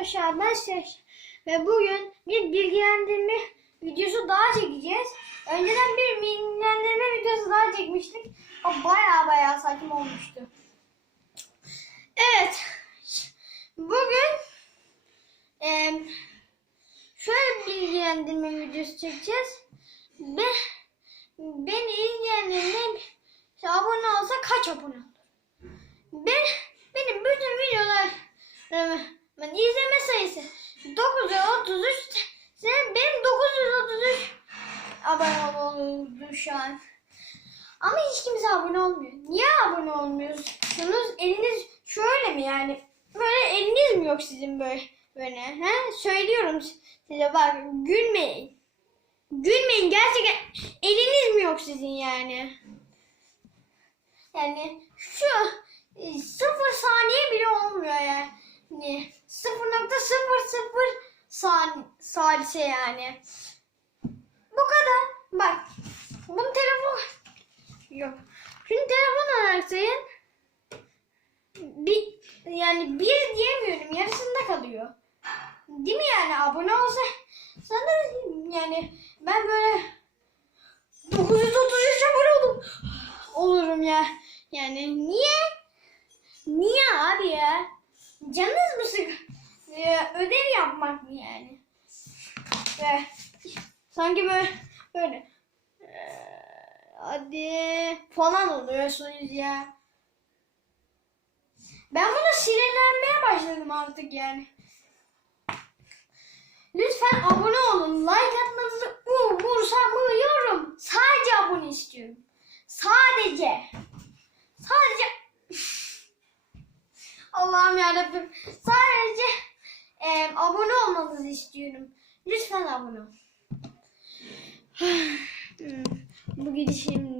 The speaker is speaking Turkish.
arkadaşlar ben Seç ve bugün bir bilgilendirme videosu daha çekeceğiz. Önceden bir bilgilendirme videosu daha çekmiştik. O baya baya saçma olmuştu. Evet. Bugün em, şöyle bir bilgilendirme videosu çekeceğiz. Ve beni izleyenlerin abone olsa kaç abone olur? Ben, sayısı 933 senin benim 933 abone oldu şu an. Ama hiç kimse abone olmuyor. Niye abone olmuyorsunuz? Eliniz şöyle mi yani? Böyle eliniz mi yok sizin böyle? Böyle he? Söylüyorum size bak gülmeyin. Gülmeyin gerçekten eliniz mi yok sizin yani? Yani şu e, sıfır saniye bile olmuyor yani. 0.00 san salise yani. Bu kadar. Bak. Bunu telefon yok. Şimdi telefon sayın. Bir, yani bir diyemiyorum. Yarısında kalıyor. Değil mi yani abone olsa sana yani ben böyle 933 abone oldum. Olurum ya. Yani niye? Niye abi ya? Canınız mı sık? Ee, ödev yapmak mı yani? Ve sanki böyle böyle ee, hadi falan oluyorsunuz ya. Ben buna sinirlenmeye başladım artık yani. Lütfen abone olun. Like atmanızı umursamıyorum. Sadece abone istiyorum. Sadece. Sadece. Allah'ım yarabbim. Sadece e, abone olmanızı istiyorum. Lütfen abone olun. Bu gidişim